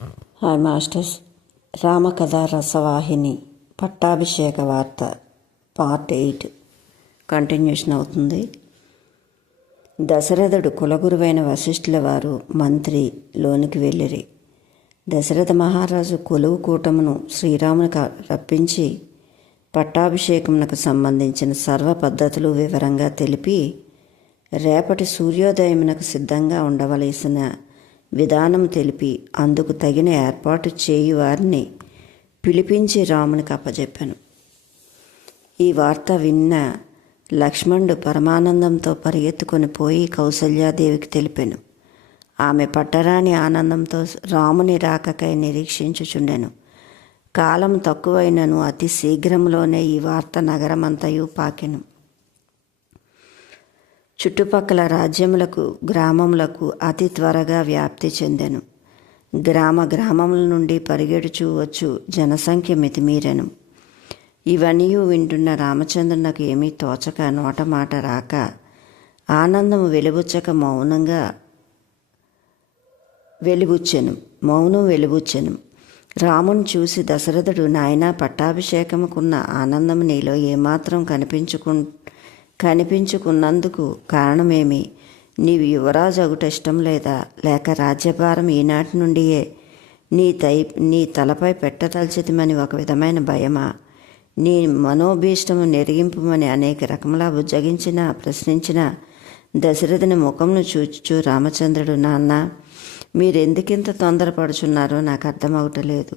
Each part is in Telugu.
Hi masters. రామకథ రసవాహిని పట్టాభిషేక వార్త పార్ట్ 8 కంటిన్యూషన్ అవుతుంది. దశరథుడు కులగురువైన వశిష్ఠుల వారు మంత్రి లోనికి వెళ్ళిరి. దశరథ మహారాజు కొలువు కూటమును శ్రీరామునికి రప్పించి పట్టాభిషేకమునకు సంబంధించిన సర్వ పద్ధతులు వివరంగా తెలిపి రేపటి సూర్యోదయమునకు సిద్ధంగా ఉండవలసిన విధానం తెలిపి అందుకు తగిన ఏర్పాటు చేయు వారిని పిలిపించి రామునికి అప్పచెప్పాను. ఈ వార్త విన్న లక్ష్మణుడు పరమానందంతో పరిగెత్తుకొని పోయి కౌసల్యాదేవికి తెలిపాను. ఆమె పట్టరాని ఆనందంతో రాముని రాకకై నిరీక్షించుచుండెను. కాలం తక్కువైనను అతి శీఘ్రంలోనే ఈ వార్త నగరమంతయు పాకెను. చుట్టుపక్కల రాజ్యములకు గ్రామములకు అతి త్వరగా వ్యాప్తి చెందెను. గ్రామముల నుండి పరిగెడుచూ వచ్చు జనసంఖ్య మితిమీరెను. ఇవన్నీ వింటున్న రామచంద్రునకు ఏమీ తోచక నోట మాట రాక ఆనందము మౌనం వెలిబుచ్చెను. రాముని చూసి దశరథుడు, నాయనా, పట్టాభిషేకముకున్న ఆనందము నీలో ఏమాత్రం కనిపించుకున్నందుకు కారణమేమి? నీవు యువరాజు అగుట ఇష్టం లేదా? లేక రాజ్యభారం ఈనాటి నుండియే నీ తలపై పెట్టదలిచితిమని ఒక విధమైన భయమా? నీ మనోభీష్టము నెరిగింపుమని అనేక రకములా ప్రశ్నించిన దశరథుని ముఖమును చూచుచూ రామచంద్రుడు, నాన్న, మీరెందుకింత తొందరపడుచున్నారో నాకు అర్థమవుటలేదు.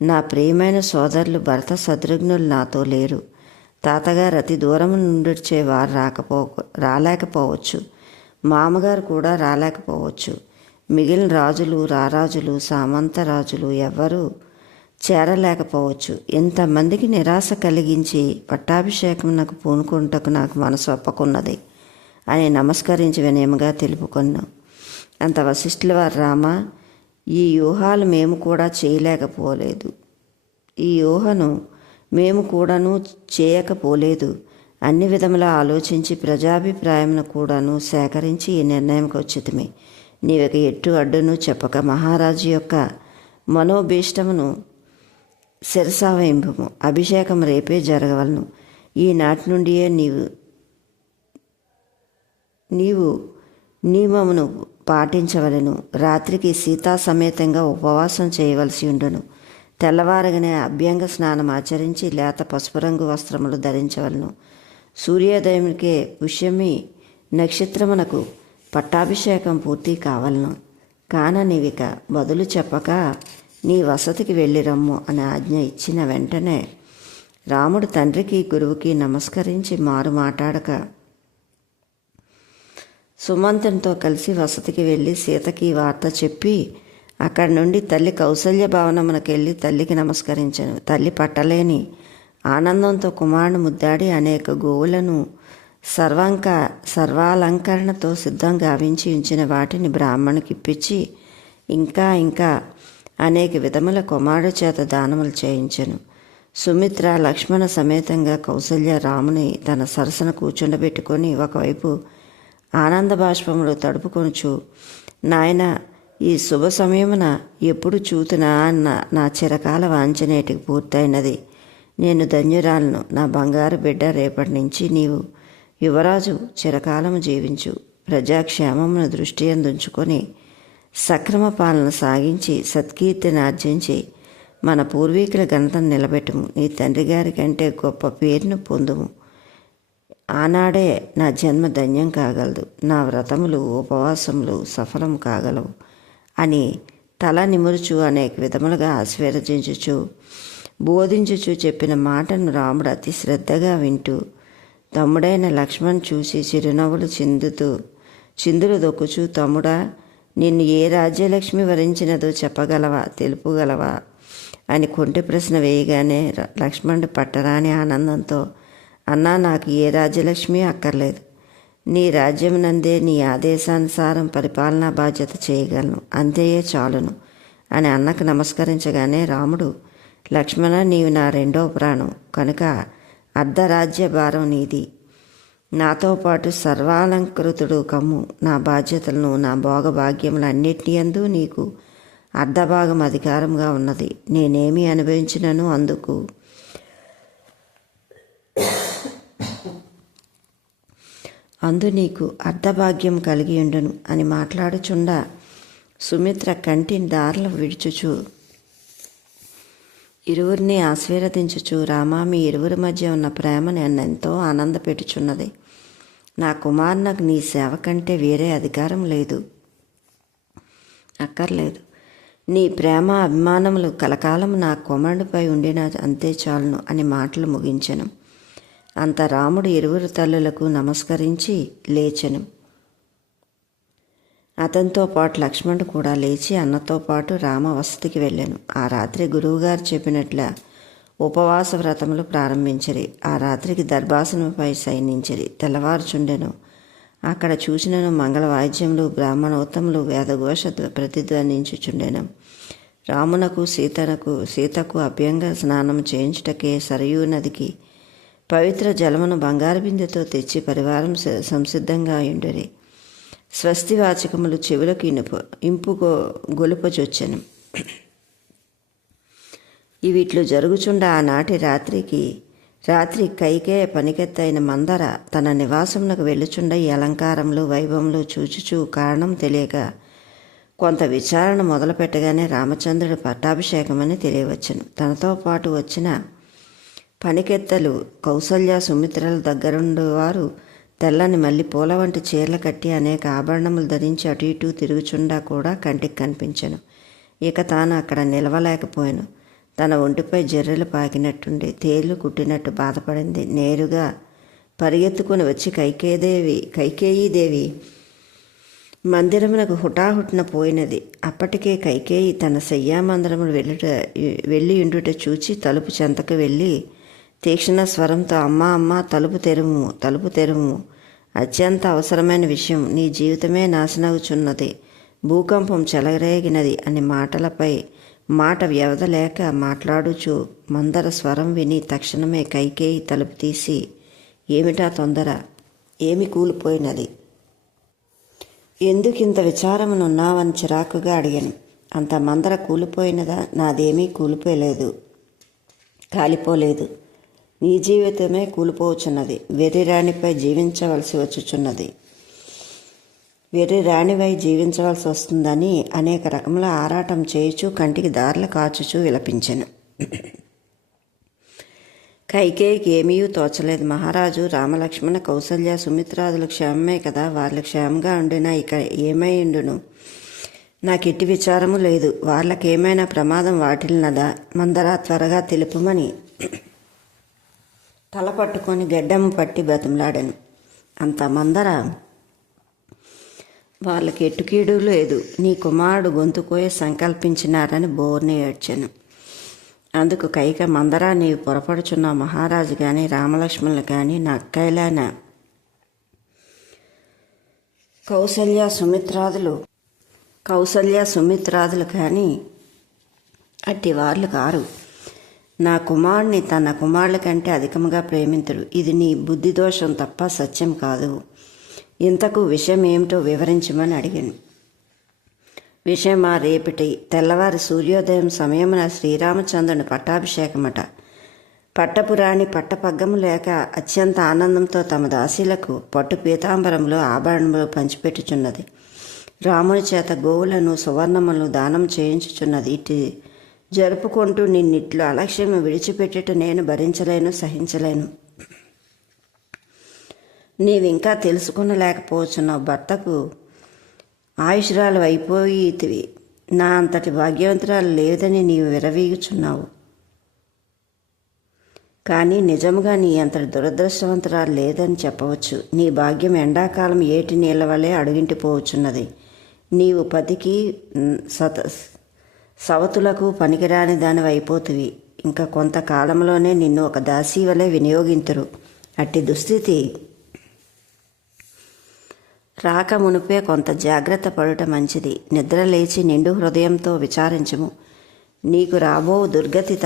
నా ప్రియమైన సోదరులు భరత శత్రుఘ్నులు నాతో లేరు. తాతగారు అతి దూరం నుండి వారు రాలేకపోవచ్చు. మామగారు కూడా రాలేకపోవచ్చు. మిగిలిన రాజులు, రారాజులు, సామంత రాజులు ఎవ్వరూ చేరలేకపోవచ్చు. ఇంతమందికి నిరాశ కలిగించి పట్టాభిషేకమునకు పూనుకుంటకు నాకు మనసు ఒప్పుకున్నది అని నమస్కరించి వినయముగా తెలుపుకున్నాం. అంత వశిష్ఠుల వారు, రామ, ఈ యూహాలు మేము కూడా చేయలేకపోలేదు. ఈ ఊహను మేము కూడాను చేయకపోలేదు. అన్ని విధములా ఆలోచించి ప్రజాభిప్రాయమును కూడాను సేకరించి ఈ నిర్ణయంకి వచ్చితిమి. నీవొక ఎట్టు అడ్డును చెప్పక మహారాజు యొక్క మనోభీష్టమును శిరసావహింపుము. అభిషేకం రేపే జరగవలను. ఈనాటి నుండియే నీవు నియమమును పాటించవలను. రాత్రికి సీతా సమేతంగా ఉపవాసం చేయవలసి ఉండును. తెల్లవారగానే అభ్యంగ స్నానం ఆచరించి లేత పసుపు రంగు వస్త్రములు ధరించవలను. సూర్యోదయంకే పుష్యమి నక్షత్రమునకు పట్టాభిషేకం పూర్తి కావలను. కాన నీవిక బదులు చెప్పక నీ వసతికి వెళ్ళి రమ్ము అని ఆజ్ఞ ఇచ్చిన వెంటనే రాముడు తండ్రికి గురువుకి నమస్కరించి మారు మాట్లాడక సుమంతునితో కలిసి వసతికి వెళ్ళి సీతకి వార్త చెప్పి అక్కడి నుండి తల్లి కౌసల్య భవనమునకు వెళ్ళి తల్లికి నమస్కరించాను. తల్లి పట్టలేని ఆనందంతో కుమారుని ముద్దాడి అనేక గోవులను సర్వాలంకరణతో సిద్ధంగా గావించి ఉంచిన వాటిని బ్రాహ్మణునికి ఇప్పించి ఇంకా అనేక విధముల కుమారుడు చేత దానములు చేయించెను. సుమిత్ర లక్ష్మణ సమేతంగా కౌసల్య రాముని తన సరసన కూర్చుండబెట్టుకొని ఒకవైపు ఆనంద బాష్పములు తడుపుకొనుచు, నాయన, ఈ శుభ సమయమున ఎప్పుడు చూతునా నా చిరకాల వాంఛనేటికి పూర్తయినది. నేను ధన్యురాలను. నా బంగారు బిడ్డ, రేపటి నుంచి నీవు యువరాజు చిరకాలము జీవించు. ప్రజాక్షేమమును దృష్టి అందుంచుకొని సక్రమ పాలన సాగించి సత్కీర్తిని ఆర్జించి మన పూర్వీకుల ఘనతను నిలబెట్టుము. నీ తండ్రి గారి కంటే గొప్ప పేరును పొందుము. ఆనాడే నా జన్మ ధన్యం కాగలదు. నా వ్రతములు, ఉపవాసములు సఫలం కాగలవు అని తల నిమురుచు అనేక విధములుగా ఆశీర్వదించుచు బోధించుచు చెప్పిన మాటను రాముడు అతి శ్రద్ధగా వింటూ తమ్ముడైన లక్ష్మణ్ చూసి చిరునవ్వులు చిందులు దొక్కుచు, తమ్ముడా, నిన్ను ఏ రాజ్యలక్ష్మి వరించినదో తెలుపగలవా అని కొంటె ప్రశ్న వేయగానే లక్ష్మణుడు పట్టరాని ఆనందంతో, అన్నా, నాకు ఏ రాజ్యలక్ష్మి అక్కర్లేదు. నీ రాజ్యమునందే నీ ఆదేశానుసారం పరిపాలనా బాధ్యత చేయగలను. అంతేయే చాలును అని అన్నకు నమస్కరించగానే రాముడు, లక్ష్మణ, నీవు నా రెండవ ప్రాణం కనుక అర్ధరాజ్య భారం నీది. నాతో పాటు సర్వాలంకృతుడు కమ్ము. నా బాధ్యతలను, నా భోగభాగ్యములన్నిటియందు నీకు అర్ధభాగం అధికారంగా ఉన్నది. నేనేమి అనుభవించినను అందు నీకు అర్ధభాగ్యం కలిగి ఉండును అని మాట్లాడుచుండా సుమిత్ర కంటిని దారులు విడుచుచు ఇరువురిని ఆశీర్వదించుచు, రామా, మీ ఇరువురి మధ్య ఉన్న ప్రేమ నన్నెంతో ఆనందపెట్టుచున్నది. నా కుమారునకు నీ సేవ కంటే వేరే అధికారం అక్కర్లేదు. నీ ప్రేమ అభిమానములు కలకాలం నా కుమారుడిపై ఉండిన అంతే చాలును అని మాటలు ముగించెను. అంత రాముడు ఇరువురు తల్లులకు నమస్కరించి లేచెను. అతనితో పాటు లక్ష్మణుడు కూడా లేచి అన్నతో పాటు రామ వసతికి వెళ్ళాను. ఆ రాత్రి గురువుగారు చెప్పినట్ల ఉపవాస వ్రతములు ప్రారంభించిరి. ఆ రాత్రికి దర్భాసనపై శయనించిరి. తెల్లవారుచుండెను. అక్కడ చూసినను మంగళ వాయిద్యములు, బ్రాహ్మణోత్తములు వేదఘోష ప్రతిధ్వనించుచుండెను. రామునకు సీతకు అభ్యంగ స్నానం చేయించుటకే సరయూ నదికి పవిత్ర జలమును బంగారు బిందెతో తెచ్చి పరివారం సంసిద్ధంగా ఉండిరి. స్వస్తి వాచకములు చెవులకు గొలుపజొచ్చెను. ఇవిట్లు జరుగుచుండ ఆనాటి రాత్రి కైకేయ పనికెత్తైన మందర తన నివాసమునకు వెళ్ళుచుండ ఈ అలంకారములు వైభవములు చూచుచూ కారణం తెలియక కొంత విచారణ మొదలుపెట్టగానే రామచంద్రుడు పట్టాభిషేకమని తెలియవచ్చును. తనతో పాటు వచ్చిన పనికెత్తలు కౌసల్య సుమిత్రల దగ్గరుండు వారు తెల్లని మళ్ళీ పూల వంటి చీరలు కట్టి అనేక ఆభరణములు ధరించి అటు ఇటు తిరుగుచుండా కూడా కంటికి కనిపించెను. ఇక తాను అక్కడ నిలవలేకపోయాను. తన ఒంటిపై జర్రెలు పాకినట్టుండి తేళ్లు కుట్టినట్టు బాధపడింది. నేరుగా పరిగెత్తుకుని వచ్చి కైకేయీదేవి మందిరమునకు హుటాహుటిన పోయినది. అప్పటికే కైకేయి తన శయ్యామందిరమును వెళ్ళి ఉండుట చూచి తలుపు చెంతకు వెళ్ళి తీక్షణ స్వరంతో, అమ్మా, తలుపు తెరుము, అత్యంత అవసరమైన విషయం, నీ జీవితమే నాశనవుచున్నది, భూకంపం చెలరేగినది అని మాటలపై మాట వ్యవధలేక మాట్లాడుచు మందర స్వరం విని తక్షణమే కైకేయి తలుపు తీసి, ఏమిటా తొందర, ఏమి కూలిపోయినది, ఎందుకింత విచారమునున్నావని చిరాకుగా అడిగాను. అంత మందర కూలిపోయినదా? నాదేమీ కాలిపోలేదు. నీ జీవితమే కూలిపోవచ్చున్నది. వెర్రిరాణిపై జీవించవలసి వచ్చుచున్నది. వెర్రిరాణిపై జీవించవలసి వస్తుందని అనేక రకముల ఆరాటం చేయుచు కంటికి దారులు కాచుచూ విలపించెను. కైకేయికి ఏమీ తోచలేదు. మహారాజు రామలక్ష్మణ కౌసల్య సుమిత్రాదులు క్షేమమే కదా, వాళ్ళు క్షేమంగా ఉండినా ఇక ఏమై ఉండును? నాకు ఎట్టి విచారము లేదు. వాళ్ళకేమైనా ప్రమాదం వాటిల్నదా? మందరా, త్వరగా తెలుపుమని తల పట్టుకొని గెడ్డము పట్టి బ్రతిమలాడాను. అంత మందర, వాళ్ళకి ఎట్టుకీడు లేదు. నీ కుమారుడు గొంతుకోయ సంకల్పించినారని బోర్ని ఏడ్చాను. అందుకు కైక, మందరా, నీవు పొరపడుచున్న మహారాజు కానీ రామలక్ష్మణులు కానీ నా అక్కయ్యలైన కౌసల్య సుమిత్రాదులు కానీ అట్టి వాళ్ళు కారు. నా కుమారుని తన కుమారుల కంటే అధికముగా ప్రేమింతుడు. ఇది నీ బుద్ధి దోషం తప్ప సత్యం కాదు. ఇంతకు విషయం ఏమిటో వివరించమని అడిగాను. విషయమా, రేపటి తెల్లవారి సూర్యోదయం సమయమున శ్రీరామచంద్రుని పట్టాభిషేకమట. పట్టపురాణి పట్టపగ్గము లేక అత్యంత ఆనందంతో తమ దాసీలకు పట్టు పీతాంబరములు ఆభరణములు పంచిపెట్టుచున్నది. రాముని చేత గోవులను సువర్ణములు దానం చేయించుచున్నది. ఇటు జరుపుకుంటూ నిన్నిట్లు అలక్ష్యం విడిచిపెట్టేట నేను భరించలేను, సహించలేను. నీవింకా తెలుసుకునలేకపోతున్నావు. భర్తకు ఆయుష్రాలు అయిపోయితివి. నా అంతటి భాగ్యవంతురాలు లేదని నీవు విరవీగుచున్నావు. కానీ నిజముగా నీ అంతటి దురదృష్టవంతురాలు లేదని చెప్పవచ్చు. నీ భాగ్యం ఎండాకాలం ఏటి నీళ్ళ వలె అడుగింటిపోవచ్చున్నది. నీవు పతికి సవతులకు పనికిరాని దానివి అయిపోతువి. ఇంకా కొంతకాలంలోనే నిన్ను ఒక దాసీ వలె వినియోగింతురు. అట్టి దుస్థితి రాక మునిపే కొంత జాగ్రత్త పడుట మంచిది. నిద్ర లేచి నిండు హృదయంతో విచారించుము. నీకు రాబో దుర్గతి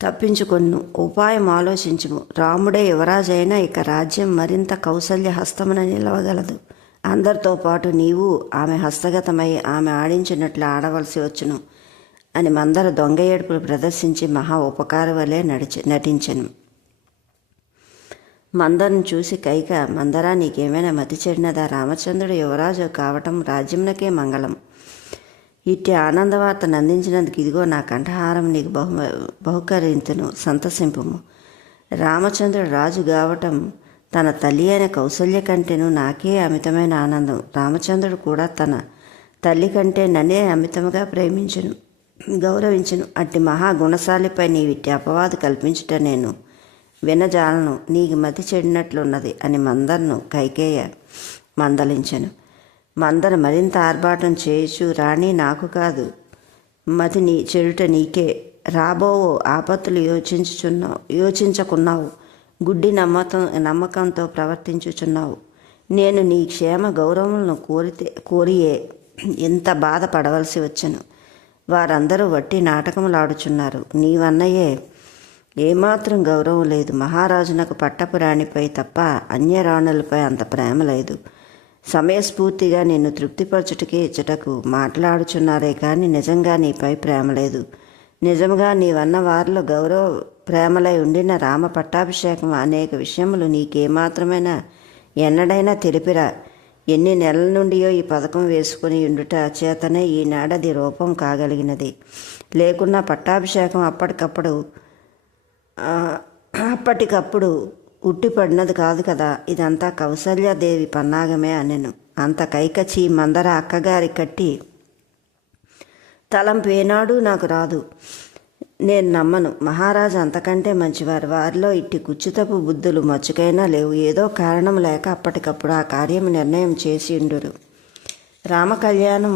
తప్పించుకొను ఉపాయం ఆలోచించుము. రాముడే యువరాజైనా ఇక రాజ్యం మరింత కౌసల్య హస్తమున నిలవగలదు అందరితో పాటు నీవు ఆమె హస్తగతమై ఆమె ఆడించినట్లు ఆడవలసి వచ్చును అని మందర దొంగ ఏడుపులు ప్రదర్శించి మహా ఉపకార వలె నటించెను. మందరను చూసి కైక, మందరా, నీకేమైనా మతి చెడినదా? రామచంద్రుడు యువరాజు కావటం రాజ్యమునకే మంగళం. ఇట్టి ఆనందవార్తను అందించినందుకు ఇదిగో నా కంఠహారం నీకు బహుకరింతును, సంతసింపుము. రామచంద్రుడు రాజు కావటం తన తల్లి అయిన కౌసల్య కంటేను నాకే అమితమైన ఆనందం. రామచంద్రుడు కూడా తన తల్లి కంటే నన్నే అమితముగా ప్రేమించును, గౌరవించును. అట్టి మహాగుణశాలిపై నీవిట్టి అపవాదు కల్పించుట నేను వినజాలను. నీకు మతి చెడినట్లున్నది అని మందరను కైకేయ మందలించెను. మందర మరింత ఆర్భాటం చేయొచ్చు, రాణి, నాకు కాదు మతి చెడుట నీకే. రాబోవో ఆపత్తులు యోచించకున్నావు, గుడ్డి నమ్మకంతో ప్రవర్తించుచున్నావు. నేను నీ క్షేమ గౌరవములను కోరియే ఇంత బాధపడవలసి వచ్చెను. వారందరూ వట్టి నాటకములాడుచున్నారు. నీవన్నయే ఏమాత్రం గౌరవం లేదు. మహారాజునకు పట్టపు రాణిపై తప్ప అన్య రాణులపై అంత ప్రేమ లేదు. సమయస్ఫూర్తిగా నిన్ను తృప్తిపరచుటకే ఇచ్చటకు మాట్లాడుచున్నారే కానీ నిజంగా నీపై ప్రేమ లేదు. నిజంగా నీవన్న వారిలో గౌరవ ప్రేమలై ఉండిన రామ పట్టాభిషేకం అనేక విషయములు నీకేమాత్రమైనా ఎన్నడైనా తెలిపిరా. ఎన్ని నెలల నుండియో ఈ పథకం వేసుకుని ఉండుట చేతనే ఈనాడది రూపం కాగలిగినది. లేకున్నా పట్టాభిషేకం అప్పటికప్పుడు ఉట్టిపడినది కాదు కదా. ఇదంతా కౌసల్యాదేవి పన్నాగమే అనెను. అంత కైకచి మందర అక్కగారి కట్టి తలంపు ఏనాడు నాకు రాదు. నేను నమ్మను. మహారాజు అంతకంటే మంచివారు. వారిలో ఇట్టి కుచ్చితపు బుద్ధులు మచ్చుకైనా లేవు. ఏదో కారణం లేక అప్పటికప్పుడు ఆ కార్యం నిర్ణయం చేసి ఉండురు. రామ కళ్యాణం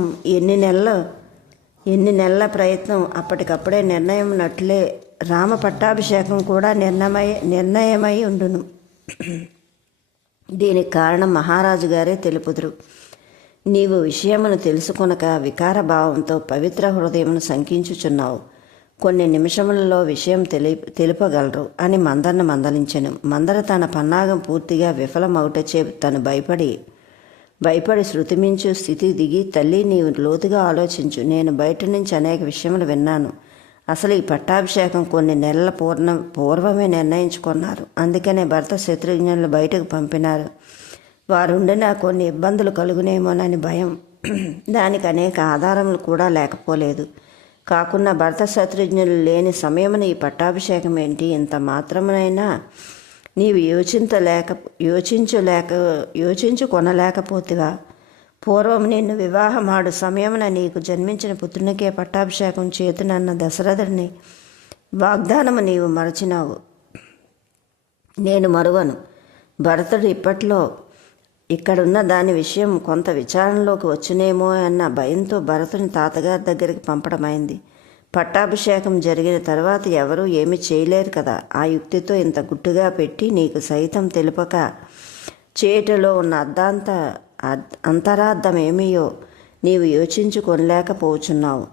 ఎన్ని నెలల ప్రయత్నం అప్పటికప్పుడే నిర్ణయం నట్లే రామ పట్టాభిషేకం కూడా నిర్ణయమై ఉండును. దీనికి కారణం మహారాజు గారే తెలుపుదురు. నీవు విషయమును తెలుసుకొనక వికారభావంతో పవిత్ర హృదయమును శంకించుచున్నావు. కొన్ని నిమిషములలో విషయం తెలుపగలరు అని మందరను మందలించెను. మందర తన పన్నాగం పూర్తిగా విఫలమవుటచే తను భయపడి శృతిమించు స్థితి దిగి, తల్లి, నీవు లోతుగా ఆలోచించు. నేను బయట నుంచి అనేక విషయములు విన్నాను. అసలు ఈ పట్టాభిషేకం కొన్ని నెలల పూర్వమే నిర్ణయించుకున్నారు. అందుకనే భర్త శత్రుఘ్నులు బయటకు పంపినారు. వారుండిన కొన్ని ఇబ్బందులు కలుగునేమోనని భయం. దానికి అనేక ఆధారములు కూడా లేకపోలేదు. కాకుండా భర్త శత్రుఘ్నులు లేని సమయమున ఈ పట్టాభిషేకం ఏంటి? ఇంత మాత్రమైనా నీవు యోచించుకొనలేకపోతివా? పూర్వం నిన్ను వివాహమాడు సమయమున నీకు జన్మించిన పుత్రునికే పట్టాభిషేకం చేతునన్న దశరథుని వాగ్దానము నీవు మరచినావు. నేను మరువను. భరతుడు ఇప్పట్లో ఇక్కడున్న దాని విషయం కొంత విచారణలోకి వచ్చునేమో అన్న భయంతో భరతుని తాతగారి దగ్గరికి పంపడమైంది. పట్టాభిషేకం జరిగిన తర్వాత ఎవరూ ఏమీ చేయలేరు కదా. ఆ యుక్తితో ఇంత గుట్టుగా పెట్టి నీకు సైతం తెలుపక చేటులో ఉన్న అంతరార్థమేమియో నీవు యోచించుకొనలేకపోచున్నావు.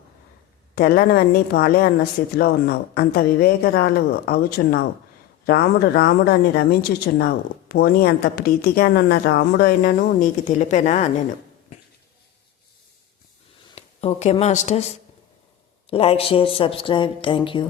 తెల్లనివన్నీ పాలే అన్న స్థితిలో ఉన్నావు. అంత వివేకరాలు అవుచున్నావు. రాముడు అని రమించుచున్నావు. పోనీ అంత ప్రీతిగానున్న రాముడు అయినను నీకు తెలిపెనా అనెను. Okay masters, like, share, subscribe. Thank you.